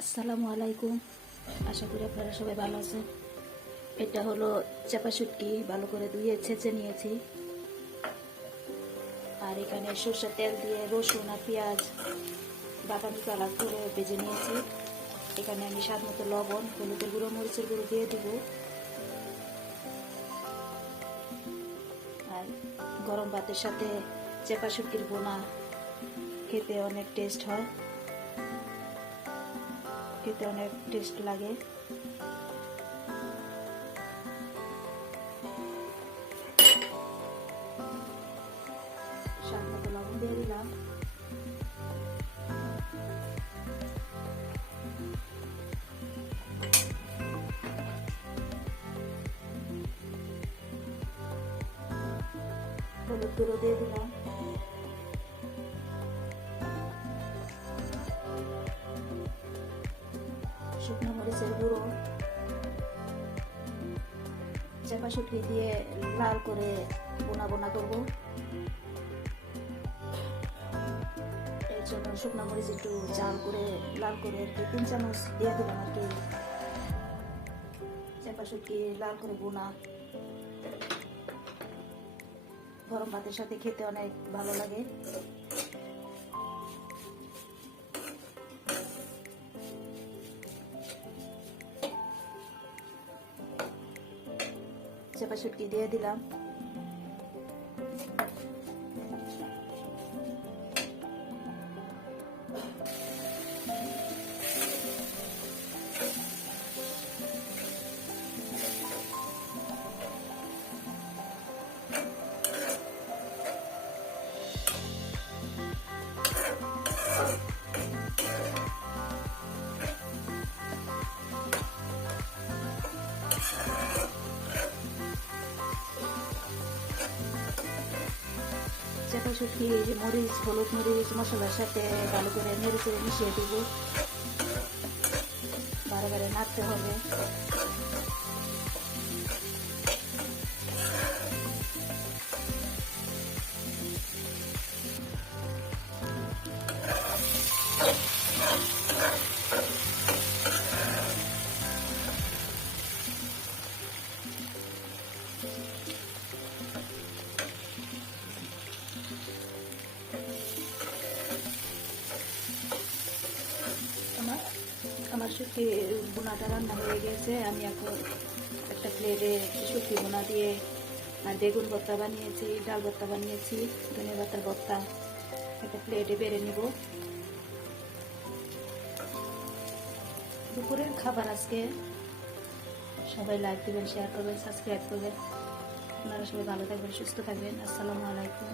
আসসালামু আলাইকুম। আশা করি আপনারা সবাই ভালো আছেন। এটা হলো চাপা শুটকি, ভালো করে ধুয়ে ছেঁচে নিয়েছি। আর এখানে সরষের তেল দিয়ে রসুন আর পেঁয়াজ বাদামি কালার করে ভেজে নিয়েছি। এখানে আমি স্বাদ মতো লবণ, হলুদের গুঁড়ো, মরিচের গুঁড়ো দিয়ে দিব। আর গরম ভাতের সাথে চাপা শুটকির বোনা খেতে অনেক টেস্ট হয়, খেতে অনেক টেস্ট লাগে। স্বাদ মতো লবণ দিয়ে দিলাম। হলুদ গুঁড়ো দিয়ে দিলাম। শুকনো মরিচের গুঁড়ো। চাপা শুটকি দিয়ে লাল করে বোনা বোনা করবো, এর জন্য শুকনো মরিচ একটু জাল করে লাল করে একটু 3 চামচ দিয়ে দিলাম আর কি। চাপা শুটকি লাল করে বোনা গরম ভাতের সাথে খেতে অনেক ভালো লাগে। চাপা শুটকি দিয়ে দিলাম। চাপা শুটকি মরিচ, হলুদ মরিচ মশলার সাথে ভালো করে নেড়ে চেড়ে মিশিয়ে দেবো। বারে বারে নাড়তে হবে। আমার শুটকি বোনাটা রান্না হয়ে গেছে। আমি এখন একটা প্লেটে শুটকি বোনা দিয়ে আর বেগুন ভর্তা বানিয়েছি, ডাল ভর্তা বানিয়েছি, ধনে পাতার ভর্তা একটা প্লেটে বেড়ে নিব। দুপুরের খাবার আজকে। সবাই লাইক দেবেন, শেয়ার করবেন, সাবস্ক্রাইব করবেন। আপনারা সবাই ভালো থাকবেন, সুস্থ থাকবেন। আসসালামু আলাইকুম।